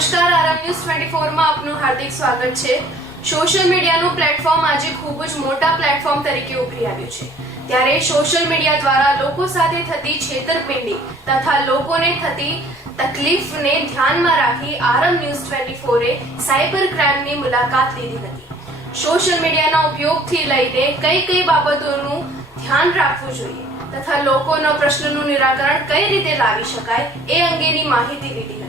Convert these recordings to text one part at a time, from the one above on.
નમસ્કાર આરામ news twenty ફોરમાં આપનું હાર્દિક સ્વાગત છે. સોશિયલ મીડિયાનું પ્લેટફોર્મ આજે ખૂબ જ મોટા પ્લેટફોર્મ તરીકે ઉભરી આવ્યું છે. ત્યારે સોશિયલ મીડિયા દ્વારા લોકો સાથે થતી છેતરપિંડી તથા લોકોને થતી તકલીફને ધ્યાનમાં રાખી આરમ ન્યૂઝ ટ્વેન્ટી ફોરે સાયબર ક્રાઇમની મુલાકાત લીધી હતી. સોશિયલ મીડિયાના ઉપયોગથી લઈને કઈ કઈ બાબતોનું ધ્યાન રાખવું જોઈએ તથા લોકોના પ્રશ્નનું નિરાકરણ કઈ રીતે લાવી શકાય એ અંગેની માહિતી લીધી.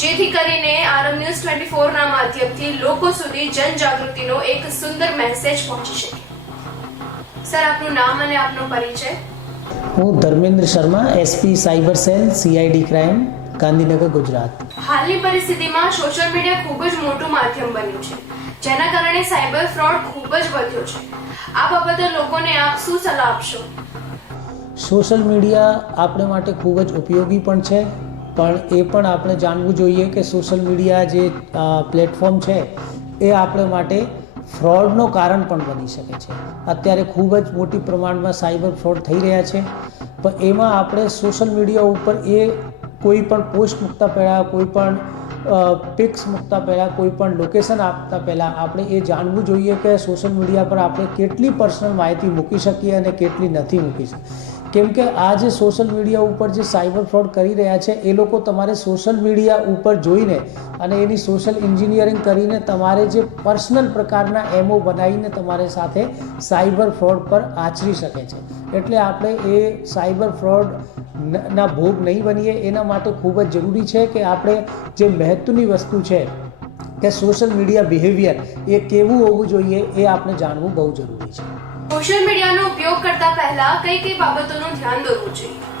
જેથી કરીને આરમ ન્યૂઝ ટ્વેન્ટી ફોરના માધ્યમથી લોકો સુધી જનજાગૃતિનો એક સુંદર મેસેજ પહોંચી શકે. સર આપનું નામ અને આપનો પરિચય? હું Dharmendra Sharma SP cyber cell CID crime Gandhinagar Gujarat. હાલની પરિસ્થિતિમાં સોશિયલ મીડિયા ખૂબ જ મોટું માધ્યમ બન્યું છે જેના કારણે સાયબર ફ્રોડ ખૂબ જ વધ્યો છે. આ બાબતે લોકોને આપ શું સલાહ આપશો? સોશિયલ મીડિયા આપણે માટે ખૂબ જ ઉપયોગી પણ છે. પણ એ પણ આપણે જાણવું જોઈએ કે સોશિયલ મીડિયા જે પ્લેટફોર્મ છે, એ આપણે માટે ફ્રોડનો કારણ પણ બની શકે છે. અત્યારે ખૂબ જ મોટી પ્રમાણમાં સાયબર ફ્રોડ થઈ રહ્યા છે. પણ એમાં આપણે સોશિયલ મીડિયા ઉપર એ કોઈ પણ પોસ્ટ મૂકતા પહેલાં, કોઈ પણ પિક્સ મૂકતા પહેલાં, કોઈ પણ લોકેશન આપતા પહેલાં આપણે એ જાણવું જોઈએ કે સોશિયલ મીડિયા પર આપણે કેટલી પર્સનલ માહિતી મૂકી શકીએ અને કેટલી નથી મૂકી શકીએ. કેમ કે આ જે સોશિયલ મીડિયા ઉપર જે સાયબર ફ્રોડ કરી રહ્યા છે, એ લોકો તમારે સોશિયલ મીડિયા ઉપર જોઈને અને એની સોશિયલ એન્જિનિયરિંગ કરીને તમારે જે પર્સનલ પ્રકારના એમઓ બનાવીને તમારે સાથે સાયબર ફ્રોડ પર આચરી શકે છે. એટલે આપણે એ સાયબર ફ્રોડ ના ભોગ નહીં બનીએ, એના માટે ખૂબ જ જરૂરી છે કે આપણે જે મહત્વની વસ્તુ છે કે સોશિયલ મીડિયા બિહેવિયર, એ કેવું હોવું જોઈએ એ આપણે જાણવું બહુ જરૂરી છે. સોશિયલ મીડિયાનો ઉપયોગ કરતા પહેલા કઈ કઈ બાબતોનું ધ્યાન દોરવું જોઈએ?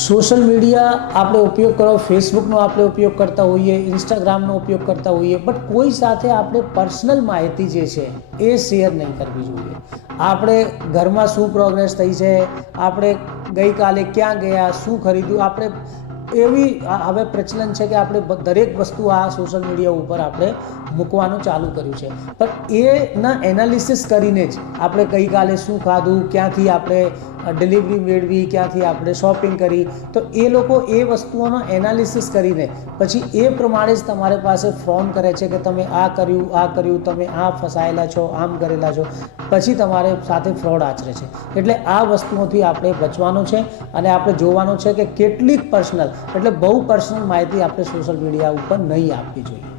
સોશિયલ મીડિયા આપણે ઉપયોગ કરો, ફેસબુકનો આપણે ઉપયોગ કરતા હોઈએ, ઇન્સ્ટાગ્રામનો ઉપયોગ કરતા હોઈએ, બટ કોઈ સાથે આપણે પર્સનલ માહિતી જે છે એ શેર નહીં કરવી જોઈએ. આપણે ઘરમાં શું પ્રોગ્રેસ થઈ છે, આપણે ગઈકાલે ક્યાં ગયા, શું ખરીદ્યું, આપણે એવી હવે પ્રચલન છે કે આપણે દરેક વસ્તુ આ સોશિયલ મીડિયા ઉપર આપણે મૂકવાનું ચાલુ કર્યું છે. પણ એના એનાલિસિસ કરીને જ આપણે ગઈકાલે શું ખાધું, ક્યાંથી આપણે ડિલિવરી મેળવી, ક્યાંથી આપણે શોપિંગ કરી, તો એ લોકો એ વસ્તુઓનો એનાલિસિસ કરીને પછી એ પ્રમાણે જ તમારી પાસે ફોન કરે છે કે તમે આ કર્યું આ કર્યું, તમે આ ફસાયેલા છો, આમ કરેલા છો, પછી તમારે સાથે ફ્રોડ આચરે છે. એટલે આ વસ્તુઓથી આપણે બચવાનું છે અને આપણે જોવાનું છે કે કેટલીક પર્સનલ એટલે બહુ પર્સનલ માહિતી આપણે સોશિયલ મીડિયા ઉપર નહીં આપવી જોઈએ.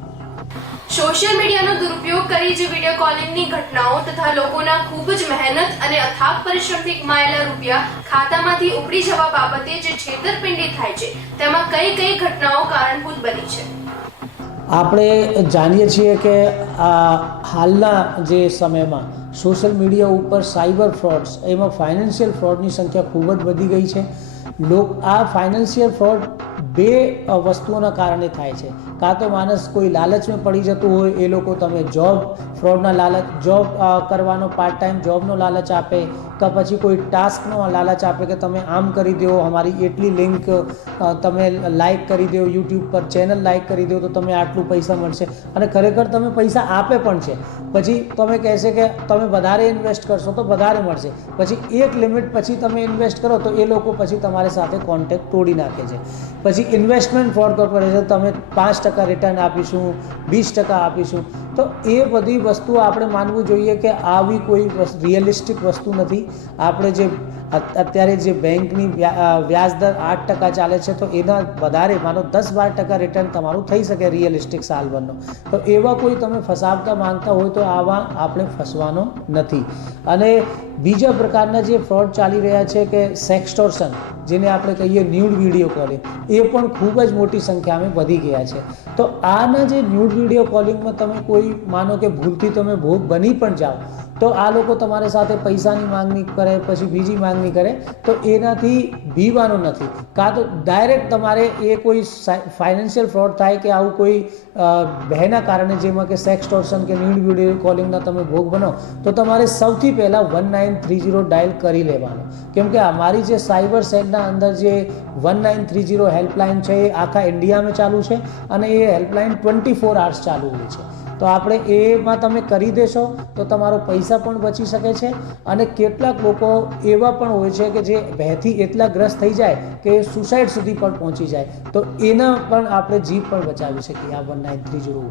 સોશિયલ મીડિયાનો દુરુપયોગ કરી જે વીડિયો કોલિંગની ઘટનાઓ તથા લોકોના ખૂબ જ મહેનત અને અથાગ પરિશ્રમથી કમાયેલા રૂપિયા ખાતામાંથી ઉપડી જવા બાબતે જે છેતરપિંડી થાય છે, તેમાં કઈ કઈ ઘટનાઓ કારણભૂત બની છે? આપણે જાણીએ છીએ કે હાલના જે સમયમાં સોશિયલ મીડિયા ઉપર સાયબર ફ્રોડ્સ, એમાં ફાઇનાન્શિયલ ફ્રોડની સંખ્યા ખૂબ જ વધી ગઈ છે. લોક આ ફાઇનાન્શિયલ ફ્રોડ બે વસ્તુઓના કારણે થાય છે. કાં તો માણસ કોઈ લાલચમાં પડી જતું હોય, એ લોકો તમે જોબ ફ્રોડના લાલચ જોબ કરવાનો પાર્ટ ટાઈમ જોબનો લાલચ આપે કે પછી કોઈ ટાસ્કનો લાલચ આપે કે તમે આમ કરી દો, અમારી એટલી લિંક તમે લાઈક કરી દો, યુટ્યુબ પર ચેનલ લાઈક કરી દો, તો તમે આટલું પૈસા મળશે. અને ખરેખર તમે પૈસા આપે પણ છે. પછી તમે કહેશે કે તમે વધારે ઇન્વેસ્ટ કરશો તો વધારે મળશે. પછી એક લિમિટ પછી તમે ઇન્વેસ્ટ કરો તો એ લોકો પછી તમારી સાથે કોન્ટેક્ટ તોડી નાખે છે. પછી ઇન્વેસ્ટમેન્ટ ફ્રોડ કોર્પોરેશન તમે પાંચ ટકા રિટર્ન આપીશું, વીસ ટકા આપીશું. તો એ બધી વસ્તુઓ આપણે માનવું જોઈએ કે આવી કોઈ રિયલિસ્ટિક વસ્તુ નથી. આપણે જે અત્યારે જે બેંકની વ્યાજદર વ્યાજ દર આઠ ટકા ચાલે છે, તો એના વધારે માનો દસ બાર ટકા રિટર્ન તમારું થઈ શકે રિયલિસ્ટિક સાલભરનો તો એવા કોઈ તમે ફસાવતા માંગતા હોય તો આવા આપણે ફસવાનો નથી. અને બીજા પ્રકારના જે ફ્રોડ ચાલી રહ્યા છે કે સેક્સટોર્શન જેને આપણે કહીએ ન્યૂડ વીડિયો કોલિંગ એ પણ ખૂબ જ મોટી સંખ્યામાં વધી ગયા છે. તો આના જે ન્યૂડ વીડિયો કોલિંગમાં તમે કોઈ માનો કે ભૂલથી તમે ભોગ બની પણ જાઓ તો આ લોકો તમારી સાથે પૈસાની માંગણી કરે, પછી બીજી માંગણી કરે, તો એનાથી ભીવાનું નથી. કાં તો ડાયરેક્ટ તમારે એ કોઈ ફાઇનાન્શિયલ ફ્રોડ થાય કે આવું કોઈ બહેના કારણે જેમાં કે સેક્સ, ટોર્શન કે ન્યૂડ વીડિયો કોલિંગના તમે ભોગ બનો, તો તમારે સૌથી પહેલાં one nine three zero dial કરી લેવાનો. કેમ કે અમારી જે સાયબર સેલના અંદર જે one nine three zero helpline છે એ આખા ઇન્ડિયામાં ચાલુ છે અને એ હેલ્પલાઇન ટ્વેન્ટી ફોર આવર્સ ચાલુ હોય છે. તો આપણે એમાં તમે કરી દેશો તો તમારો પૈસા પણ બચી શકે છે અને કેટલાક લોકો એવા પણ હોય છે કે જે ભયથી એટલા ગ્રસ્ત થઈ જાય કે સુસાઇડ સુધી પણ પહોંચી જાય. તો એના પણ આપણે જીવ પણ બચાવી શકીએ આ વન નાઇન થ્રી જીરો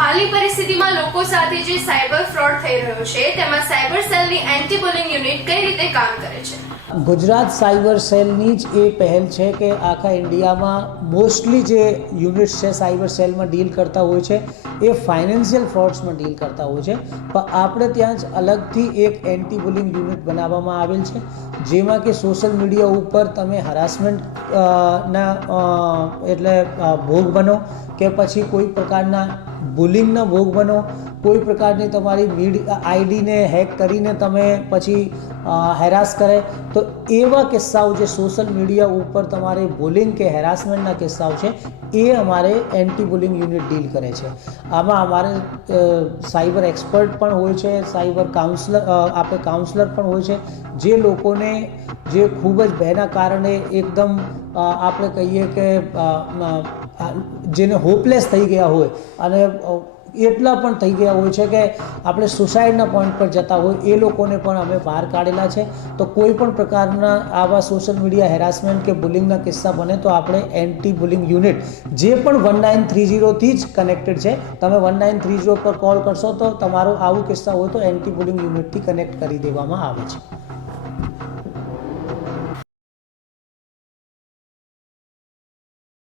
હાલની પરિસ્થિતિમાં લોકો સાથે જે સાયબર ફ્રોડ થઈ રહ્યો છે, તેમાં સાયબર સેલની એન્ટી બુલિંગ યુનિટ કઈ રીતે કામ કરે છે? ગુજરાત સાયબર સેલની જ એ પહેલ છે કે આખા ઇન્ડિયામાં મોસ્ટલી જે યુનિટ્સ છે સાયબર સેલમાં ડીલ કરતા હોય છે, એ ફાઇનાન્શિયલ ફ્રોડ્સમાં ડીલ કરતા હોય છે. પણ આપણે ત્યાં જ અલગથી એક એન્ટી બુલિંગ યુનિટ બનાવવામાં આવેલ છે, જેમાં કે સોશિયલ મીડિયા ઉપર તમે હરાસમેન્ટ ના એટલે ભોગ બનો કે પછી કોઈ પ્રકારના બુલિંગના ભોગ બનો. કોઈ પ્રકારની તમારી મીડ આઈડીને હેક કરીને તમે પછી હેરાસ કરે. તો એવા કિસ્સાઓ જે સોશિયલ મીડિયા ઉપર તમારે બુલિંગ કે હેરાસમેન્ટના કિસ્સાઓ છે, એ અમારે એન્ટી બુલિંગ યુનિટ ડીલ કરે છે. આમાં અમારે સાયબર એક્સપર્ટ પણ હોય છે, સાયબર કાઉન્સલર આપણે કાઉન્સલર પણ હોય છે, જે લોકોને, જે ખૂબ જ ભયના કારણે એકદમ આપણે કહીએ કે જેને હોપલેસ થઈ ગયા હોય અને એટલા પણ થઈ ગયા હોય છે કે આપણે સુસાઇડના પોઈન્ટ પર જતા હોય, એ લોકોને પણ અમે બહાર કાઢેલા છે. તો કોઈ પણ પ્રકારના આવા સોશિયલ મીડિયા હેરાસમેન્ટ કે બુલિંગના કિસ્સા બને તો આપણે એન્ટી બુલિંગ યુનિટ જે પણ વન નાઇન થ્રી ઝીરોથી જ કનેક્ટેડ છે, તમે વન નાઇન થ્રી ઝીરો પર કોલ કરશો તો તમારો આવું કિસ્સા હોય તો એન્ટી બુલિંગ યુનિટથી કનેક્ટ કરી દેવામાં આવે છે.